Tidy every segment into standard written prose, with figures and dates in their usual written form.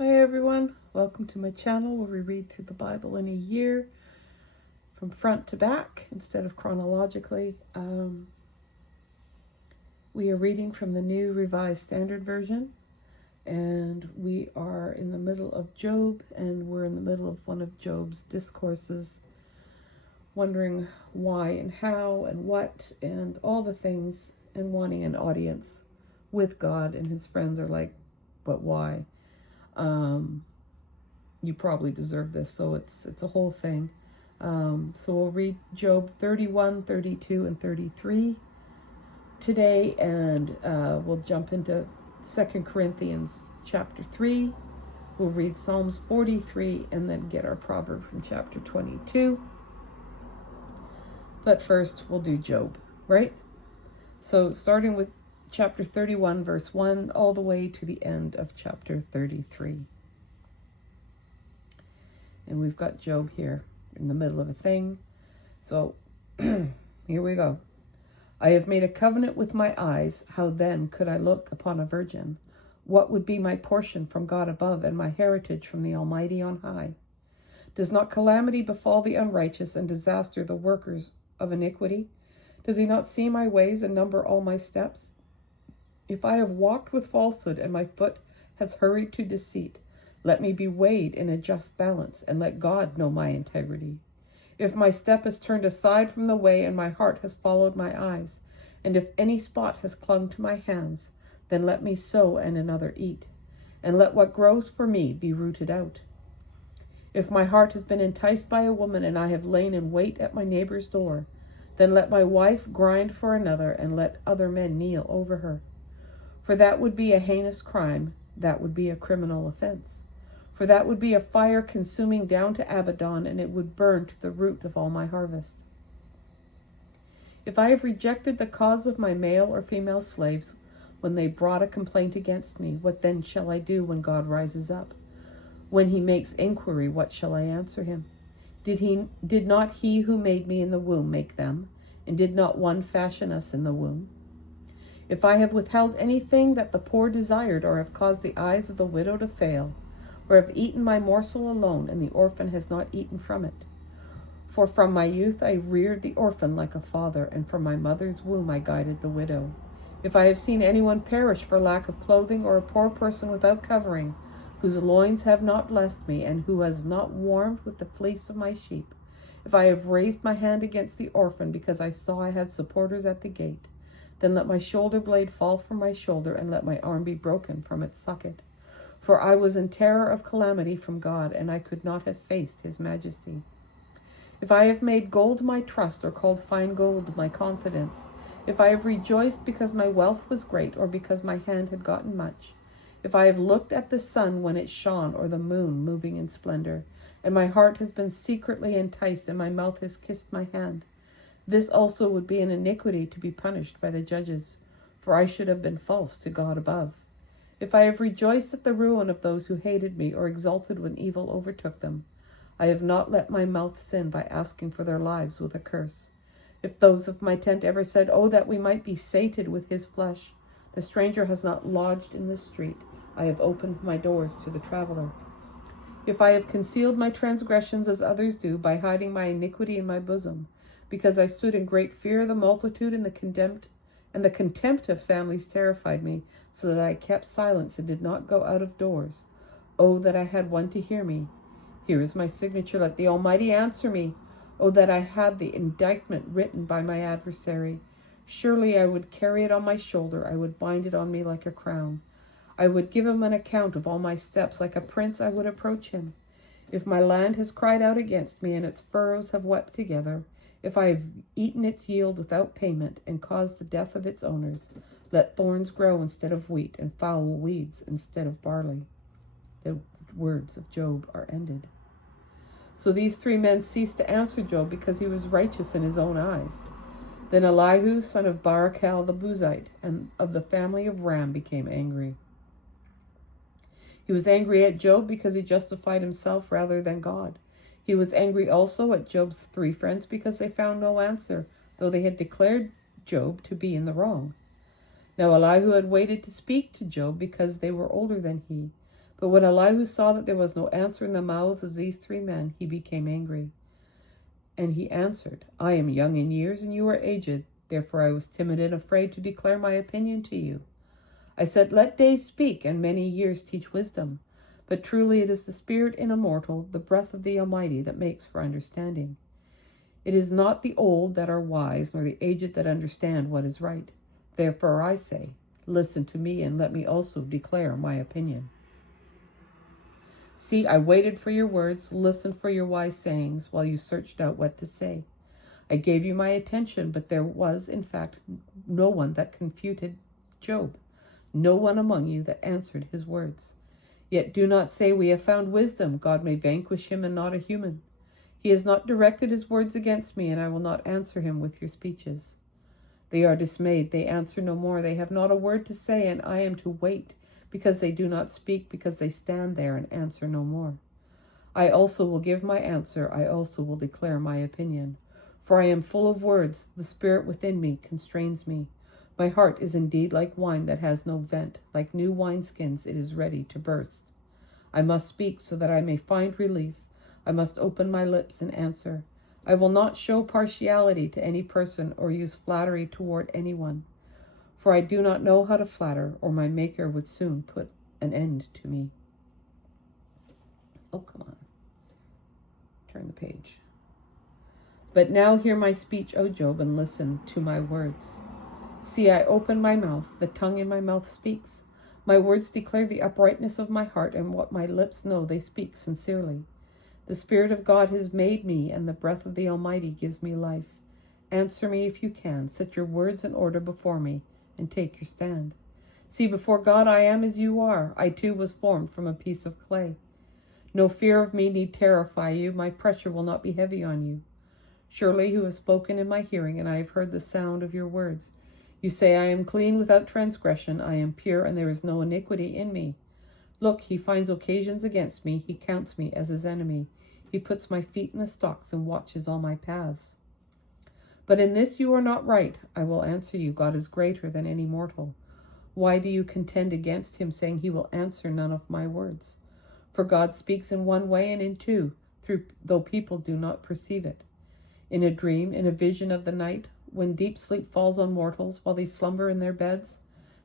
Hi everyone, welcome to my channel where we read through the Bible in a year from front to back instead of chronologically. We are reading from the New Revised Standard Version, and we are in the middle of Job, and we're in the middle of one of Job's discourses, wondering why and how and what and all the things, and wanting an audience with God. And his friends are like, but why? You probably deserve this. So it's a whole thing. So we'll read Job 31, 32, and 33 today, and we'll jump into 2 Corinthians chapter 3. We'll read Psalms 43 and then get our proverb from chapter 22. But first we'll do Job, right? So starting with chapter 31, verse 1, all the way to the end of chapter 33. And we've got Job here in the middle of a thing. So here we go. I have made a covenant with my eyes. How then could I look upon a virgin? What would be my portion from God above and my heritage from the Almighty on high? Does not calamity befall the unrighteous and disaster the workers of iniquity? Does he not see my ways and number all my steps? If I have walked with falsehood and my foot has hurried to deceit, let me be weighed in a just balance, and let God know my integrity. If my step has turned aside from the way, and my heart has followed my eyes, and if any spot has clung to my hands, then let me sow and another eat, and let what grows for me be rooted out. If my heart has been enticed by a woman, and I have lain in wait at my neighbor's door, then let my wife grind for another, and let other men kneel over her. For that would be a heinous crime, that would be a criminal offense. For that would be a fire consuming down to Abaddon, and it would burn to the root of all my harvest. If I have rejected the cause of my male or female slaves when they brought a complaint against me, what then shall I do when God rises up? When he makes inquiry, what shall I answer him? Did not he who made me in the womb make them? And did not one fashion us in the womb? If I have withheld anything that the poor desired, or have caused the eyes of the widow to fail, or have eaten my morsel alone, and the orphan has not eaten from it. For from my youth I reared the orphan like a father, and from my mother's womb I guided the widow. If I have seen anyone perish for lack of clothing, or a poor person without covering, whose loins have not blessed me, and who has not warmed with the fleece of my sheep, if I have raised my hand against the orphan, because I saw I had supporters at the gate, then let my shoulder blade fall from my shoulder, and let my arm be broken from its socket. For I was in terror of calamity from God, and I could not have faced his majesty. If I have made gold my trust, or called fine gold my confidence, if I have rejoiced because my wealth was great, or because my hand had gotten much, if I have looked at the sun when it shone, or the moon moving in splendor, and my heart has been secretly enticed, and my mouth has kissed my hand, this also would be an iniquity to be punished by the judges, for I should have been false to God above. If I have rejoiced at the ruin of those who hated me, or exulted when evil overtook them, I have not let my mouth sin by asking for their lives with a curse. If those of my tent ever said, "Oh, that we might be sated with his flesh," the stranger has not lodged in the street. I have opened my doors to the traveler. If I have concealed my transgressions as others do, by hiding my iniquity in my bosom, because I stood in great fear of the multitude, and the contempt of families terrified me, so that I kept silence and did not go out of doors. Oh, that I had one to hear me. Here is my signature. Let the Almighty answer me. Oh, that I had the indictment written by my adversary. Surely I would carry it on my shoulder. I would bind it on me like a crown. I would give him an account of all my steps. Like a prince I would approach him. If my land has cried out against me, and its furrows have wept together, if I have eaten its yield without payment, and caused the death of its owners, let thorns grow instead of wheat, and foul weeds instead of barley. The words of Job are ended. So these three men ceased to answer Job, because he was righteous in his own eyes. Then Elihu, son of Barachel the Buzite, and of the family of Ram, became angry. He was angry at Job because he justified himself rather than God. He was angry also at Job's three friends because they found no answer, though they had declared Job to be in the wrong. Now Elihu had waited to speak to Job because they were older than he. But when Elihu saw that there was no answer in the mouths of these 3 men, he became angry. And he answered, I am young in years, and you are aged. Therefore I was timid and afraid to declare my opinion to you. I said, let days speak, and many years teach wisdom. But truly it is the Spirit in a mortal, the breath of the Almighty, that makes for understanding. It is not the old that are wise, nor the aged that understand what is right. Therefore I say, listen to me, and let me also declare my opinion. See, I waited for your words, listened for your wise sayings, while you searched out what to say. I gave you my attention, but there was, in fact, no one that confuted Job, no one among you that answered his words. Yet do not say, we have found wisdom. God may vanquish him and not a human. He has not directed his words against me, and I will not answer him with your speeches. They are dismayed, they answer no more. They have not a word to say, and I am to wait, because they do not speak, because they stand there and answer no more. I also will give my answer, I also will declare my opinion. For I am full of words, the spirit within me constrains me. My heart is indeed like wine that has no vent, like new wineskins it is ready to burst. I must speak so that I may find relief. I must open my lips and answer. I will not show partiality to any person or use flattery toward anyone. For I do not know how to flatter, or my Maker would soon put an end to me. Oh, come on. Turn the page. But now hear my speech, O Job, and listen to my words. See, I open my mouth, the tongue in my mouth speaks. My words declare the uprightness of my heart, and what my lips know they speak sincerely. The Spirit of God has made me, and the breath of the Almighty gives me life. Answer me if you can. Set your words in order before me, and take your stand. See, before God I am as you are. I too was formed from a piece of clay. No fear of me need terrify you. My pressure will not be heavy on you. Surely you have spoken in my hearing, and I have heard the sound of your words. You say, I am clean without transgression. I am pure, and there is no iniquity in me. Look, he finds occasions against me. He counts me as his enemy. He puts my feet in the stocks and watches all my paths. But in this you are not right. I will answer you. God is greater than any mortal. Why do you contend against him, saying he will answer none of my words? For God speaks in one way and in two, though people do not perceive it. In a dream, in a vision of the night, when deep sleep falls on mortals while they slumber in their beds,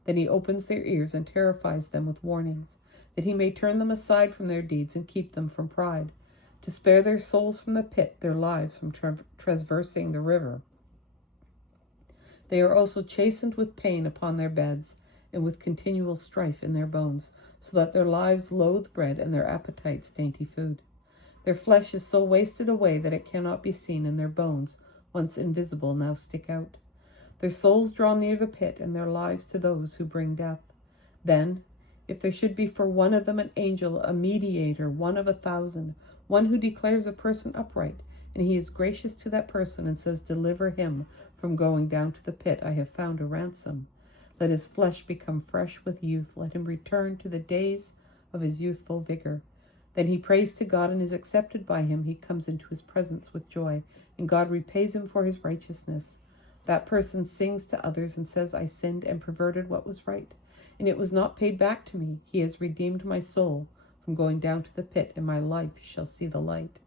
then he opens their ears and terrifies them with warnings, that he may turn them aside from their deeds and keep them from pride, to spare their souls from the pit, their lives from traversing the river. They are also chastened with pain upon their beds, and with continual strife in their bones, so that their lives loathe bread and their appetites dainty food. Their flesh is so wasted away that it cannot be seen, and their bones, once invisible, now stick out. Their souls draw near the pit, and their lives to those who bring death. Then, if there should be for one of them an angel, a mediator, one of 1,000, one who declares a person upright, and he is gracious to that person and says, deliver him from going down to the pit, I have found a ransom. Let his flesh become fresh with youth. Let him return to the days of his youthful vigor. Then he prays to God and is accepted by him. He comes into his presence with joy, and God repays him for his righteousness. That person sings to others and says, I sinned and perverted what was right, and it was not paid back to me. He has redeemed my soul from going down to the pit, and my life shall see the light.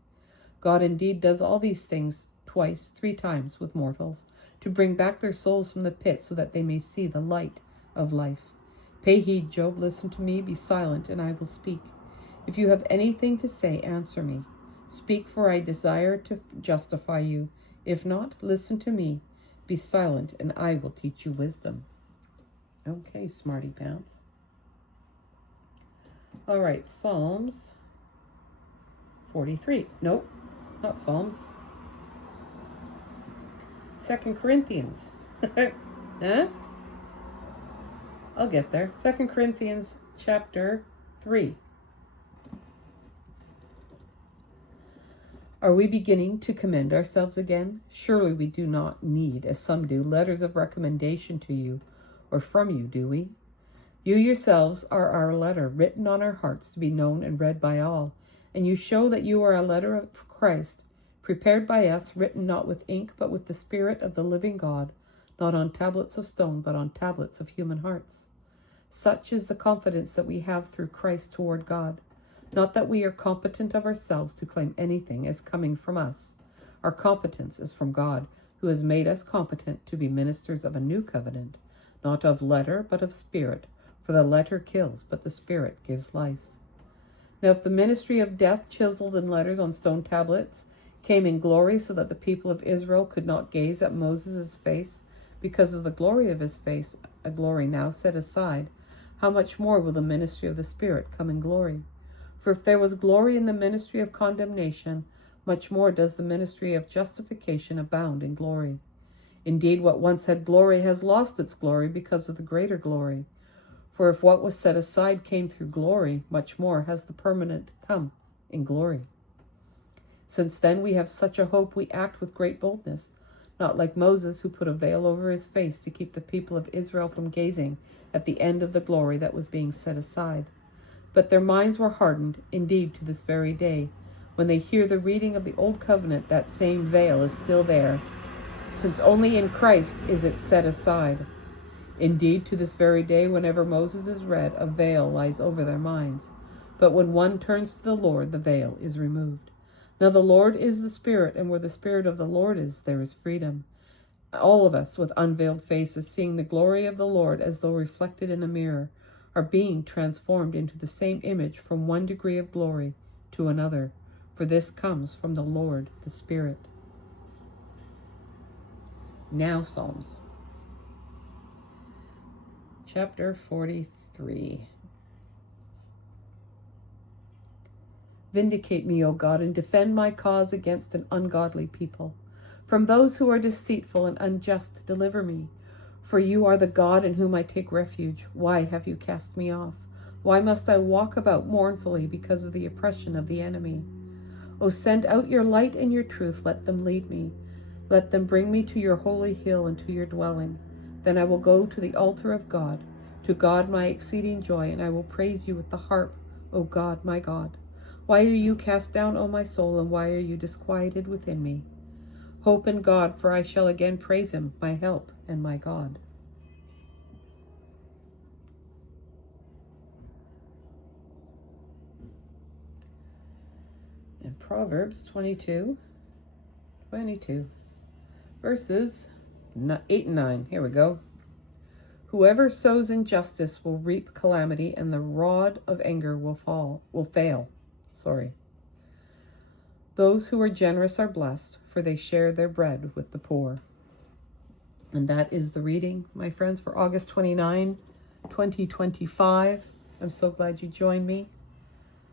God indeed does all these things twice, 3 times with mortals, to bring back their souls from the pit so that they may see the light of life. Pay heed, Job, listen to me, be silent, and I will speak. If you have anything to say, answer me. Speak, for I desire to justify you. If not, listen to me. Be silent, and I will teach you wisdom. Okay, smarty pants. All right, Psalms 43. Nope, not Psalms. 2 Corinthians. Huh? I'll get there. 2 Corinthians chapter 3. Are we beginning to commend ourselves again? Surely we do not need, as some do, letters of recommendation to you or from you, do we? You yourselves are our letter, written on our hearts to be known and read by all. And you show that you are a letter of Christ, prepared by us, written not with ink, but with the Spirit of the living God, not on tablets of stone, but on tablets of human hearts. Such is the confidence that we have through Christ toward God. Not that we are competent of ourselves to claim anything as coming from us. Our competence is from God, who has made us competent to be ministers of a new covenant, not of letter, but of spirit. For the letter kills, but the spirit gives life. Now if the ministry of death, chiseled in letters on stone tablets, came in glory so that the people of Israel could not gaze at Moses' face because of the glory of his face, a glory now set aside, how much more will the ministry of the Spirit come in glory? For if there was glory in the ministry of condemnation, much more does the ministry of justification abound in glory. Indeed, what once had glory has lost its glory because of the greater glory. For if what was set aside came through glory, much more has the permanent come in glory. Since then we have such a hope, we act with great boldness, not like Moses, who put a veil over his face to keep the people of Israel from gazing at the end of the glory that was being set aside. But their minds were hardened, indeed, to this very day. When they hear the reading of the old covenant, that same veil is still there, since only in Christ is it set aside. Indeed, to this very day, whenever Moses is read, a veil lies over their minds. But when one turns to the Lord, the veil is removed. Now the Lord is the Spirit, and where the Spirit of the Lord is, there is freedom. All of us, with unveiled faces, seeing the glory of the Lord as though reflected in a mirror, are being transformed into the same image from one degree of glory to another. For this comes from the Lord, the Spirit. Now Psalms. Chapter 43. Vindicate me, O God, and defend my cause against an ungodly people. From those who are deceitful and unjust, deliver me. For you are the God in whom I take refuge. Why have you cast me off? Why must I walk about mournfully because of the oppression of the enemy? O send out your light and your truth. Let them lead me. Let them bring me to your holy hill and to your dwelling. Then I will go to the altar of God, to God my exceeding joy, and I will praise you with the harp, O God, my God. Why are you cast down, O my soul, and why are you disquieted within me? Hope in God, for I shall again praise him, my help and my God. And Proverbs 22, verses 8 and 9. Here we go. Whoever sows injustice will reap calamity, and the rod of anger will fail. Those who are generous are blessed, for they share their bread with the poor. And that is the reading, my friends, for August 29, 2025. I'm so glad you joined me.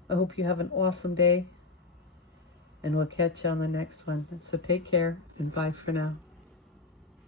I hope you have an awesome day, and we'll catch you on the next one. So take care, and bye for now.